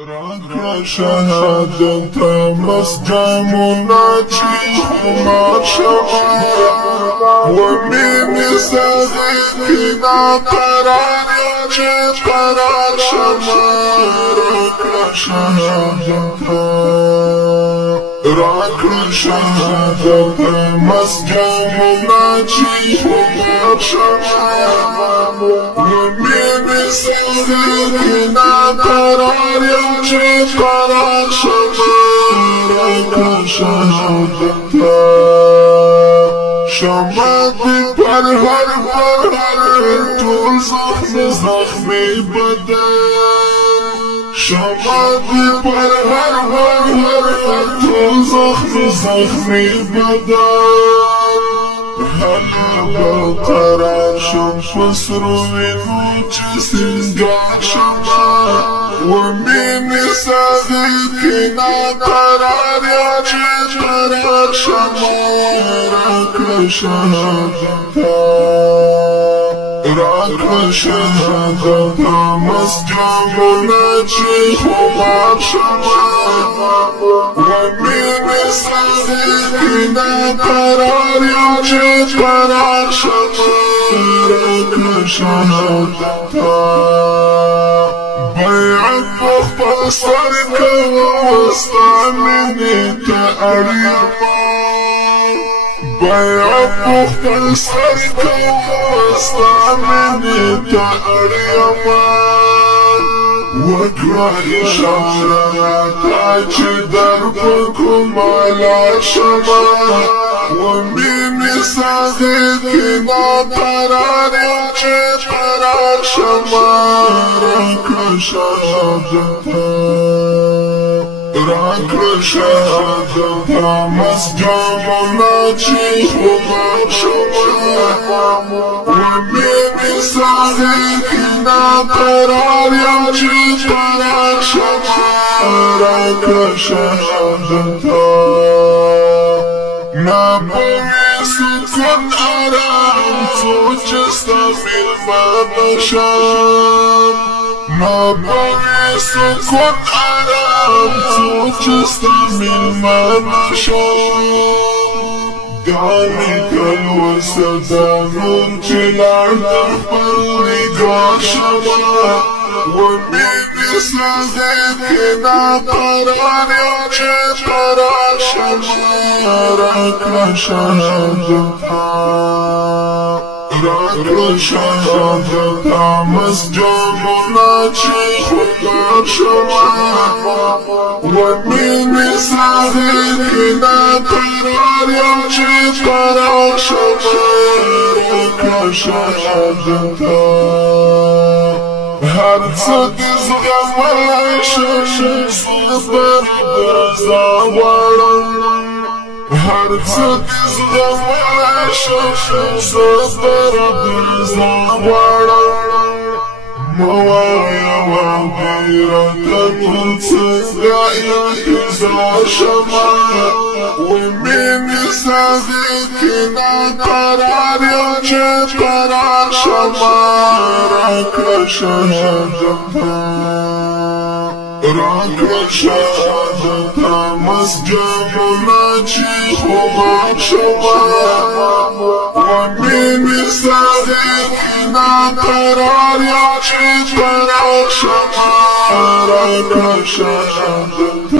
راکړه شهادت مسجمونه چې خمار شوه ومینې سغې کې ناقرار یم چې قرار شوه راکړه شهادت مسجمونه چې خمار شوه ومینې سغې کې ناقرار یم چې قرار شوه راکړه شهادت شمع دی پر هر ټول زخمی بدن شمع دی پر هر ټول زخمی بدن هلا قرار شم فسرو وینو چې سنگار شمع ومینې سغې کې ناقرار یم چې قرار شمع راکړه شهادت مسجمونه چې خمار شوه ومینې سغې کې ناقرار یم چې قرار شوه راکړه شهادت بیعت په خپل سر کوه ستا مینې ته اړ یمه بیعت په خپل سر کوه ستا مینې ته اړ یمه وکړه اشاره راته چې در په کومه لار شمه ومینې سغې کې ناقرار یم چې قرار شمه راکړه شهادت مسجمونه چې خمار شوه ومینې سغې کې ناقرار یم چې قرار شوه راکړه شهادت نبوي سکون آرام څوک چې ستا مېلمانه شم نبوي سکون آرام څوک چې ستا مېلمانه شم دانې تلوسه دا نور چې لاړ در خپل نګار شمه ومینې سغې کې ناقرار یم چې قرار شمه راکړه شهادت مسجمونه چې خمار شوه ومینې سغې کې ناقرار یم چې قرار شوه راکړه شهادت هر څه دې زغملی شم زه د رضا غواړم هر څه دې زغملی شم زه د رضا غواړم مه وایه وعدې راته نور څنګه انتظار شمه ومینې سغې کې ناقرار یم چې قرار شمه راکړه شهادت مسجمونه چې خمار شوه ومینې سغې کې ناقرار یم چې قرار شوه راکړه شهادت